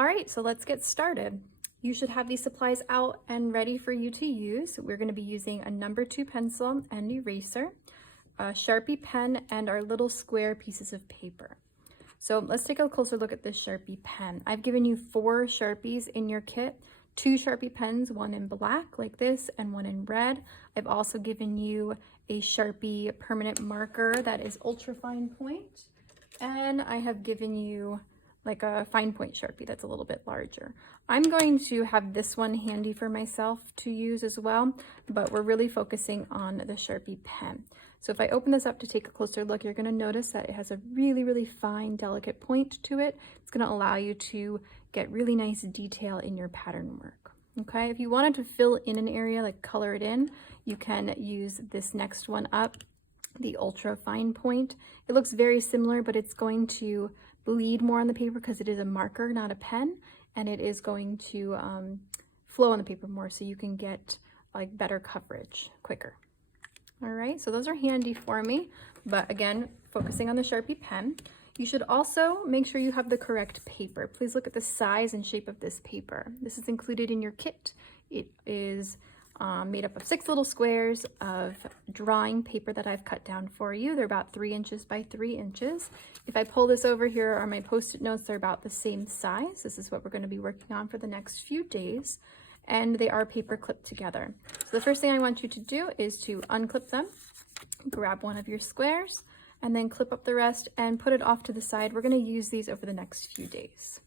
All right, so let's get started. You should have these supplies out and ready for you to use. We're going to be using a number 2 pencil and eraser, a Sharpie pen, and our little square pieces of paper. So let's take a closer look at this Sharpie pen. I've given you 4 Sharpies in your kit, 2 Sharpie pens, one in black like this and one in red. I've also given you a Sharpie permanent marker that is ultra fine point, and I have given you like a fine point Sharpie that's a little bit larger. I'm going to have this one handy for myself to use as well, but we're really focusing on the Sharpie pen. So if I open this up to take a closer look, you're going to notice that it has a really fine, delicate point to it. It's going to allow you to get really nice detail in your pattern work. Okay, if you wanted to fill in an area, like color it in, you can use this next one up, the ultra fine point. It looks very similar, but it's going to bleed more on the paper because it is a marker, not a pen, and it is going to flow on the paper more, so you can get like better coverage quicker. All right, so those are handy for me, but again, focusing on the Sharpie pen. You should also make sure you have the correct paper. Please look at the size and shape of this paper. This is included in your kit. It is made up of 6 little squares of drawing paper that I've cut down for you. They're about 3 inches by 3 inches. If I pull this over, here are my Post-it notes. They're about the same size. This is what we're going to be working on for the next few days, and they are paper clipped together. So the first thing I want you to do is to unclip them, grab one of your squares, and then clip up the rest and put it off to the side. We're going to use these over the next few days.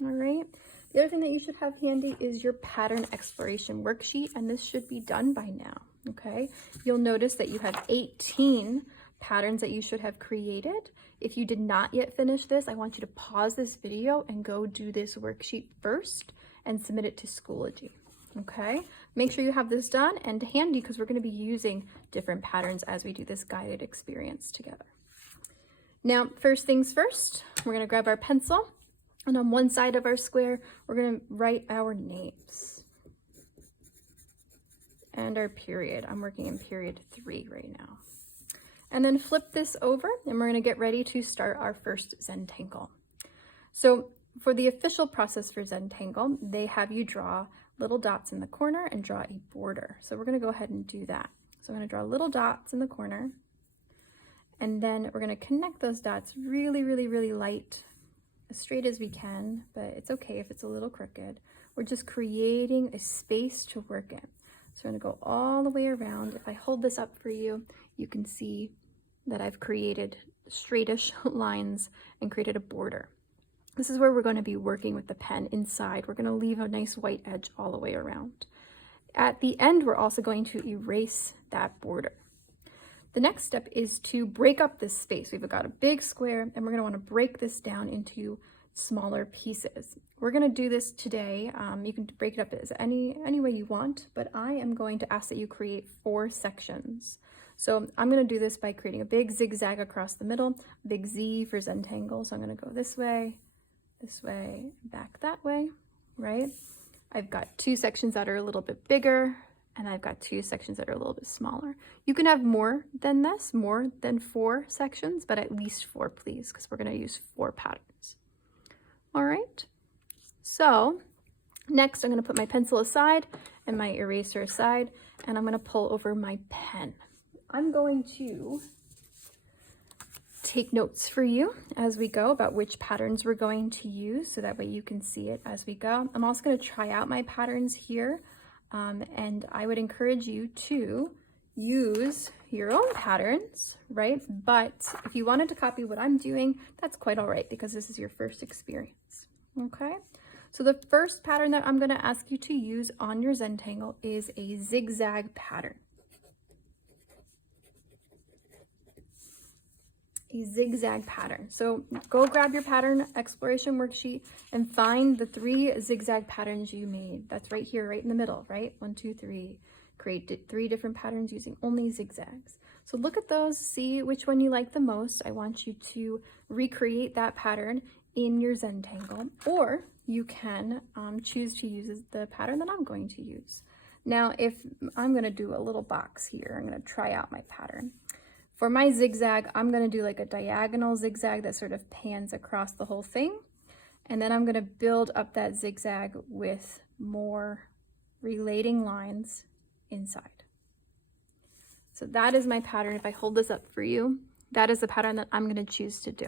All right. The other thing that you should have handy is your pattern exploration worksheet, and this should be done by now, okay? You'll notice that you have 18 patterns that you should have created. If you did not yet finish this, I want you to pause this video and go do this worksheet first and submit it to Schoology, okay? Make sure you have this done and handy because we're going to be using different patterns as we do this guided experience together. Now, first things first, we're going to grab our pencil. And on one side of our square, we're going to write our names and our period. I'm working in period 3 right now. And then flip this over, and we're going to get ready to start our first Zentangle. So for the official process for Zentangle, they have you draw little dots in the corner and draw a border. So we're going to go ahead and do that. So I'm going to draw little dots in the corner, and then we're going to connect those dots really light, as straight as we can, but it's okay if it's a little crooked. We're just creating a space to work in. So we're gonna go all the way around. If I hold this up for you, you can see that I've created straightish lines and created a border. This is where we're going to be working with the pen inside. We're going to leave a nice white edge all the way around. At the end, we're also going to erase that border. The next step is to break up this space. We've got a big square, and we're going to want to break this down into smaller pieces. We're going to do this today. You can break it up as any way you want, but I am going to ask that you create 4 sections. So I'm going to do this by creating a big zigzag across the middle, big Z for Zentangle. So I'm going to go this way, back that way, right? I've got 2 sections that are a little bit bigger, and I've got 2 sections that are a little bit smaller. You can have more than this, more than 4 sections, but at least 4, please, because we're going to use 4 patterns. All right. So next, I'm going to put my pencil aside and my eraser aside, and I'm going to pull over my pen. I'm going to take notes for you as we go about which patterns we're going to use, so that way you can see it as we go. I'm also going to try out my patterns here. And I would encourage you to use your own patterns, right? But if you wanted to copy what I'm doing, that's quite all right, because this is your first experience, okay? So the first pattern that I'm going to ask you to use on your Zentangle is a zigzag pattern. A zigzag pattern. So go grab your pattern exploration worksheet and find the 3 zigzag patterns you made. That's right here, right in the middle, right? 1, 2, 3. Create 3 different patterns using only zigzags. So look at those, see which one you like the most. I want you to recreate that pattern in your Zentangle, or you can choose to use the pattern that I'm going to use. Now, if I'm going to do a little box here, I'm going to try out my pattern. For my zigzag, I'm going to do like a diagonal zigzag that sort of pans across the whole thing. And then I'm going to build up that zigzag with more relating lines inside. So that is my pattern. If I hold this up for you, that is the pattern that I'm going to choose to do.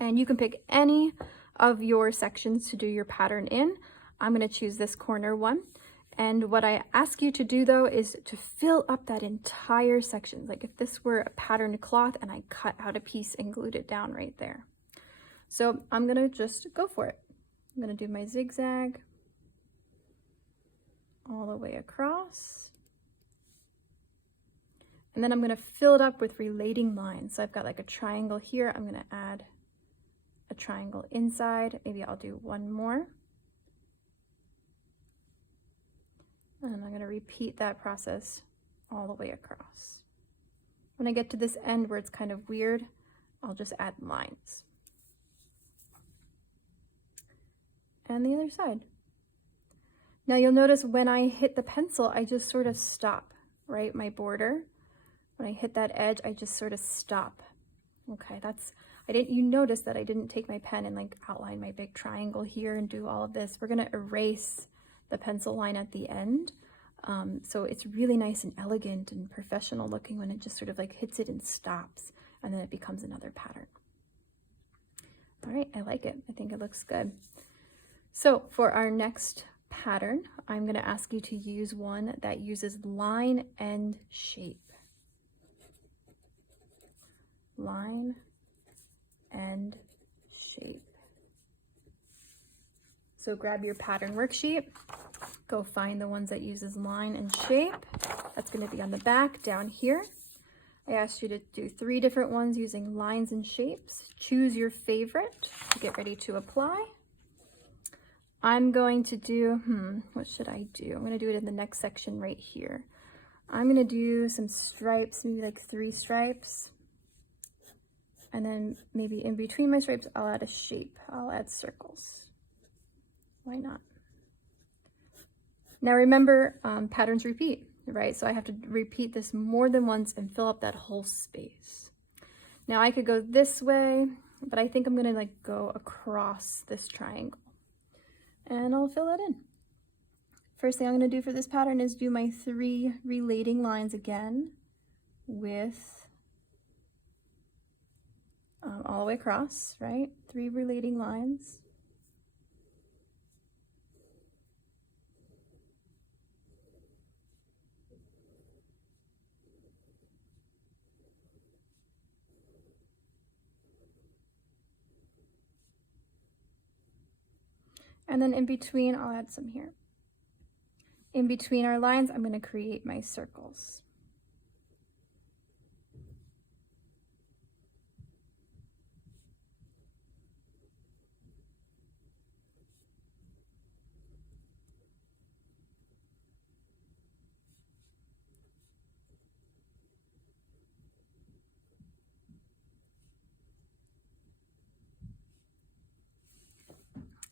And you can pick any of your sections to do your pattern in. I'm going to choose this corner one. And what I ask you to do though is to fill up that entire section. Like if this were a patterned cloth and I cut out a piece and glued it down right there. So I'm going to just go for it. I'm going to do my zigzag all the way across. And then I'm going to fill it up with relating lines. So I've got like a triangle here. I'm going to add a triangle inside. Maybe I'll do one more. And I'm going to repeat that process all the way across. When I get to this end where it's kind of weird, I'll just add lines. And the other side. Now you'll notice when I hit the pencil, I just sort of stop, right? My border. When I hit that edge, I just sort of stop. Okay, you notice that I didn't take my pen and like outline my big triangle here and do all of this. We're gonna erase the pencil line at the end. So it's really nice and elegant and professional looking when it just sort of like hits it and stops, and then it becomes another pattern. All right, I like it. I think it looks good. So for our next pattern, I'm going to ask you to use one that uses line and shape. Line and shape. So grab your pattern worksheet, go find the ones that uses line and shape. That's going to be on the back down here. I asked you to do 3 different ones using lines and shapes. Choose your favorite to get ready to apply. I'm going to do, what should I do? I'm going to do it in the next section right here. I'm going to do some stripes, maybe like 3 stripes. And then maybe in between my stripes, I'll add a shape. I'll add circles. Why not? Now remember, patterns repeat, right? So I have to repeat this more than once and fill up that whole space. Now I could go this way, but I think I'm going to like go across this triangle. And I'll fill that in. First thing I'm going to do for this pattern is do my 3 relating lines again with all the way across, right? 3 relating lines. And then in between, I'll add some here. In between our lines, I'm going to create my circles.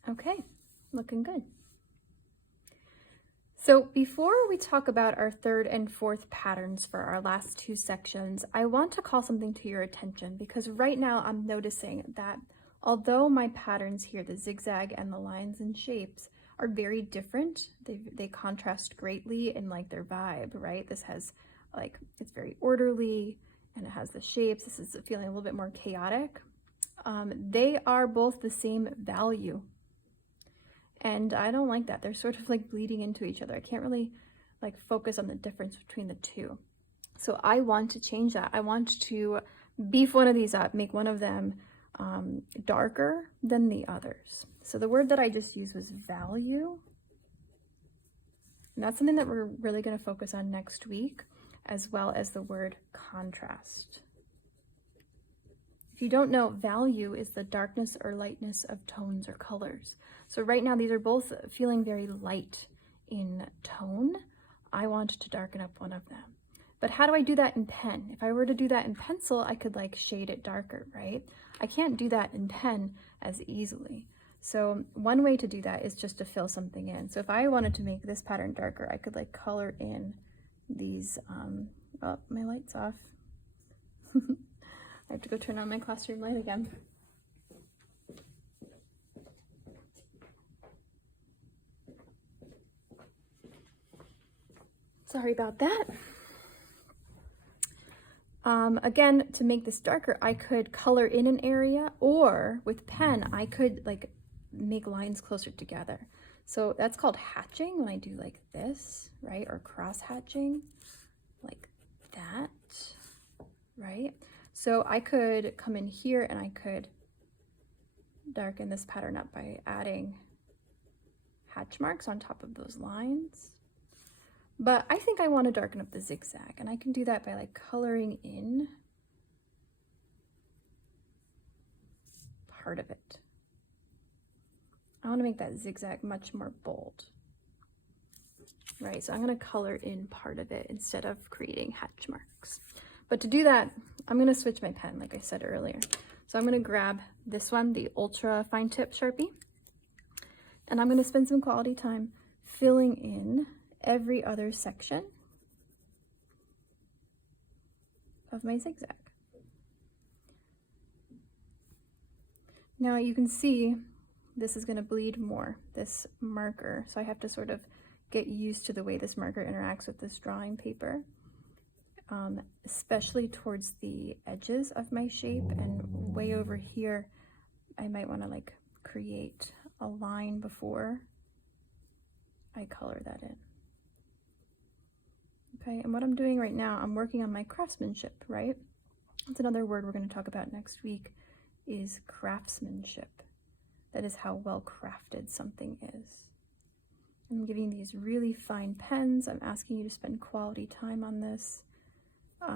Okay, looking good. So before we talk about our 3rd and 4th patterns for our last 2 sections, I want to call something to your attention, because right now I'm noticing that although my patterns here, the zigzag and the lines and shapes, are very different, they contrast greatly in like their vibe, right? This has like, it's very orderly and it has the shapes. This is feeling a little bit more chaotic. They are both the same value. And I don't like that. They're sort of like bleeding into each other. I can't really like focus on the difference between the 2. So I want to change that. I want to beef one of these up, make one of them darker than the others. So the word that I just used was value. And that's something that we're really going to focus on next week, as well as the word contrast. If you don't know, value is the darkness or lightness of tones or colors. So right now, these are both feeling very light in tone. I want to darken up one of them. But how do I do that in pen? If I were to do that in pencil, I could like shade it darker, right? I can't do that in pen as easily. So one way to do that is just to fill something in. So if I wanted to make this pattern darker, I could like color in these, oh, my light's off. I have to go turn on my classroom light again. Sorry about that. Again, to make this darker, I could color in an area, or with pen, I could like make lines closer together. So that's called hatching when I do like this, right? Or cross hatching, like that, right? So I could come in here and I could darken this pattern up by adding hatch marks on top of those lines. But I think I want to darken up the zigzag, and I can do that by like coloring in part of it. I want to make that zigzag much more bold. Right, so I'm going to color in part of it instead of creating hatch marks. But to do that, I'm going to switch my pen, like I said earlier. So I'm going to grab this one, the Ultra Fine Tip Sharpie, and I'm going to spend some quality time filling in every other section of my zigzag. Now you can see this is going to bleed more, this marker, so I have to sort of get used to the way this marker interacts with this drawing paper, especially towards the edges of my shape, and way over here I might want to like create a line before I color that in. Okay, and what I'm doing right now, I'm working on my craftsmanship, right? That's another word we're going to talk about next week, is craftsmanship. That is how well crafted something is. I'm giving these really fine pens. I'm asking you to spend quality time on this.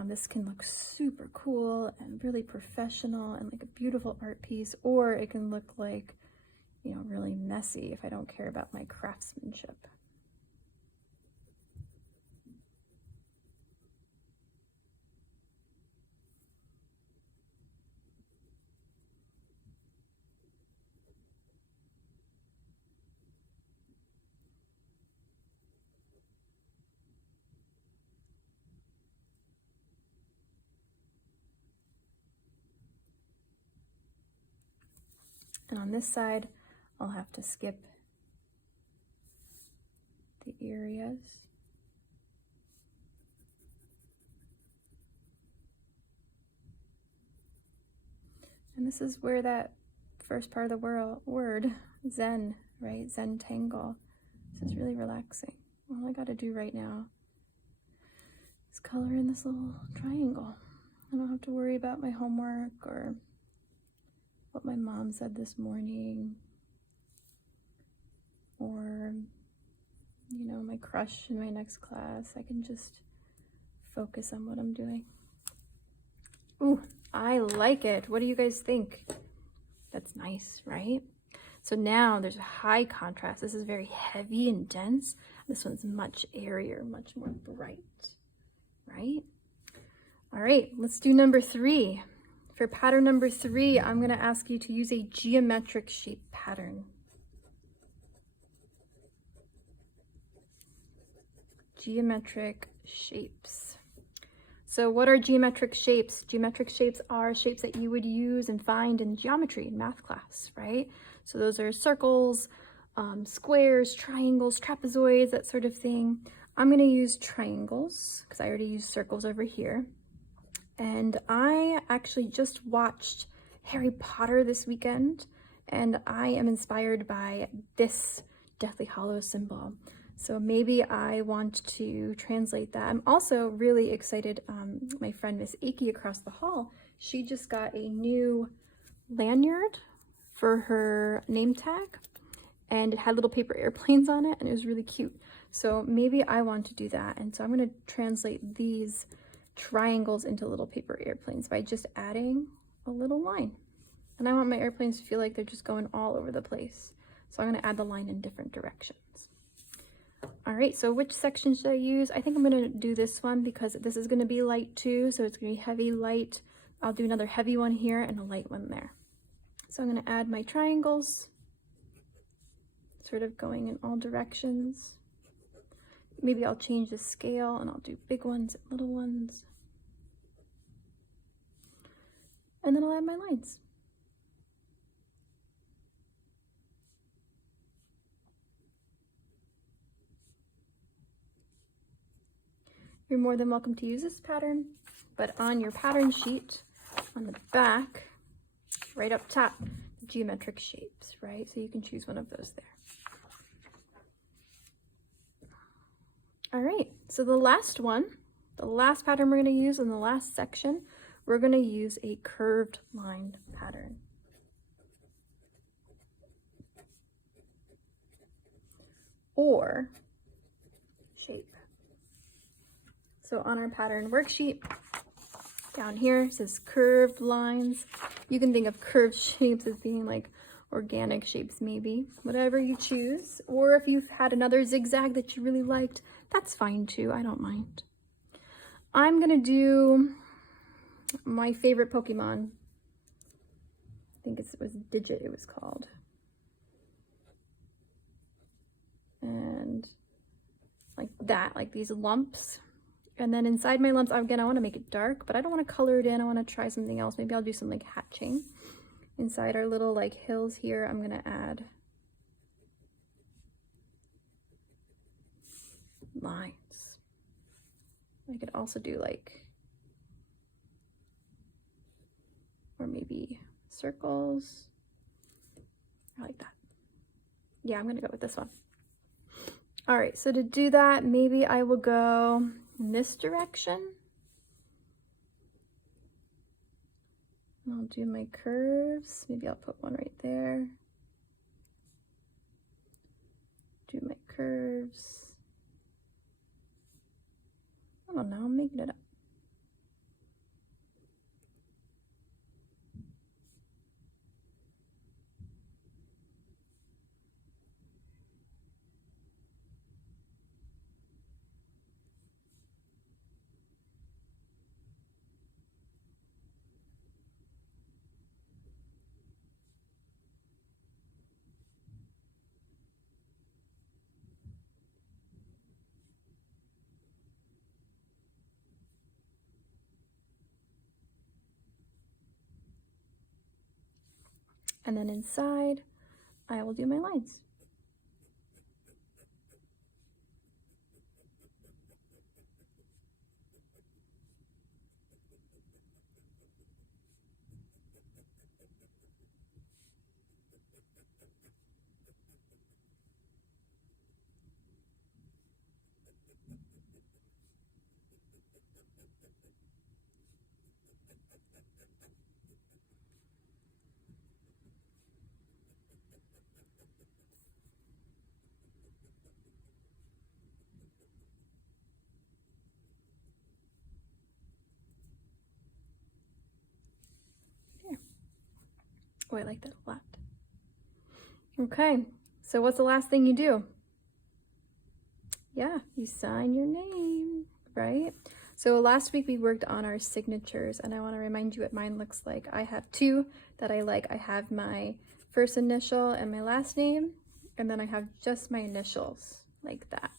This can look super cool and really professional and like a beautiful art piece, or it can look like, you know, really messy if I don't care about my craftsmanship. And on this side, I'll have to skip the areas. And this is where that first part of the word, Zen, right? Zentangle. This is really relaxing. All I gotta do right now is color in this little triangle. I don't have to worry about my homework or what my mom said this morning, or, you know, my crush in my next class. I can just focus on what I'm doing. Ooh, I like it. What do you guys think? That's nice, right? So now there's a high contrast. This is very heavy and dense. This one's much airier, much more bright, right? All right, let's do number 3. For pattern number 3, I'm going to ask you to use a geometric shape pattern. Geometric shapes. So what are geometric shapes? Geometric shapes are shapes that you would use and find in geometry in math class, right? So those are circles, squares, triangles, trapezoids, that sort of thing. I'm going to use triangles because I already used circles over here. And I actually just watched Harry Potter this weekend, and I am inspired by this Deathly Hallows symbol. So maybe I want to translate that. I'm also really excited. My friend Miss Aki across the hall, she just got a new lanyard for her name tag, and it had little paper airplanes on it, and it was really cute. So maybe I want to do that. And so I'm going to translate these triangles into little paper airplanes by just adding a little line. And I want my airplanes to feel like they're just going all over the place. So I'm going to add the line in different directions. All right, so which section should I use? I think I'm going to do this one because this is going to be light too. So it's going to be heavy, light. I'll do another heavy one here and a light one there. So I'm going to add my triangles, sort of going in all directions. Maybe I'll change the scale and I'll do big ones and little ones. And then I'll add my lines. you're more than welcome to use this pattern, but on your pattern sheet, on the back, right up top, geometric shapes, right? So you can choose one of those there. All right, so the last one, the last pattern we're going to use in the last section, we're going to use a curved line pattern. Or shape. So on our pattern worksheet, down here it says curved lines. You can think of curved shapes as being like organic shapes, maybe, whatever you choose. Or if you've had another zigzag that you really liked, that's fine too, I don't mind. I'm gonna do my favorite Pokemon. I think it was Digit, it was called. And like that, like these lumps. And then inside my lumps, again, I want to make it dark, but I don't want to color it in. I want to try something else. Maybe I'll do some like hatching. Inside our little like hills here, I'm going to add lines. I could also do like, or maybe circles. I like that. Yeah, I'm going to go with this one. All right, so to do that, maybe I will go in this direction. I'll do my curves. Maybe I'll put one right there. Do my curves. I don't know, I'm making it up. And then inside, I will do my lines. Oh, I like that a lot. Okay, so what's the last thing you do? Yeah, you sign your name, right? So last week we worked on our signatures, and I want to remind you what mine looks like. I have two that I like. I have my first initial and my last name, and then I have just my initials like that.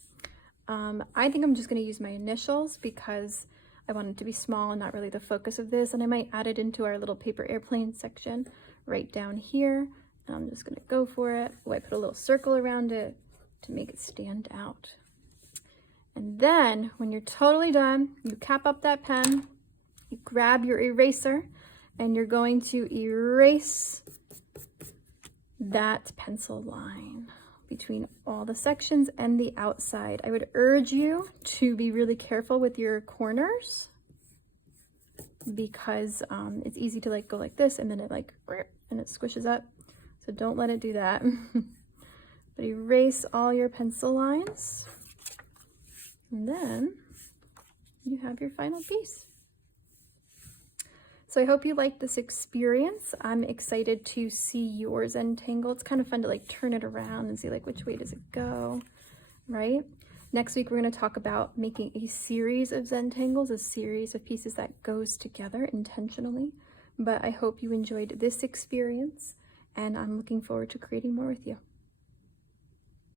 I think I'm just going to use my initials because I want it to be small and not really the focus of this, and I might add it into our little paper airplane section right down here. And I'm just going to go for it. Oh, I put a little circle around it to make it stand out. And then when you're totally done, you cap up that pen, you grab your eraser, and you're going to erase that pencil line between all the sections and the outside. I would urge you to be really careful with your corners because it's easy to like go like this and then it like, and it squishes up. So don't let it do that. But erase all your pencil lines. And then you have your final piece. So I hope you liked this experience. I'm excited to see your Zentangle. It's kind of fun to like turn it around and see like which way does it go, right? Next week, we're going to talk about making a series of Zentangles, a series of pieces that goes together intentionally. But I hope you enjoyed this experience, and I'm looking forward to creating more with you.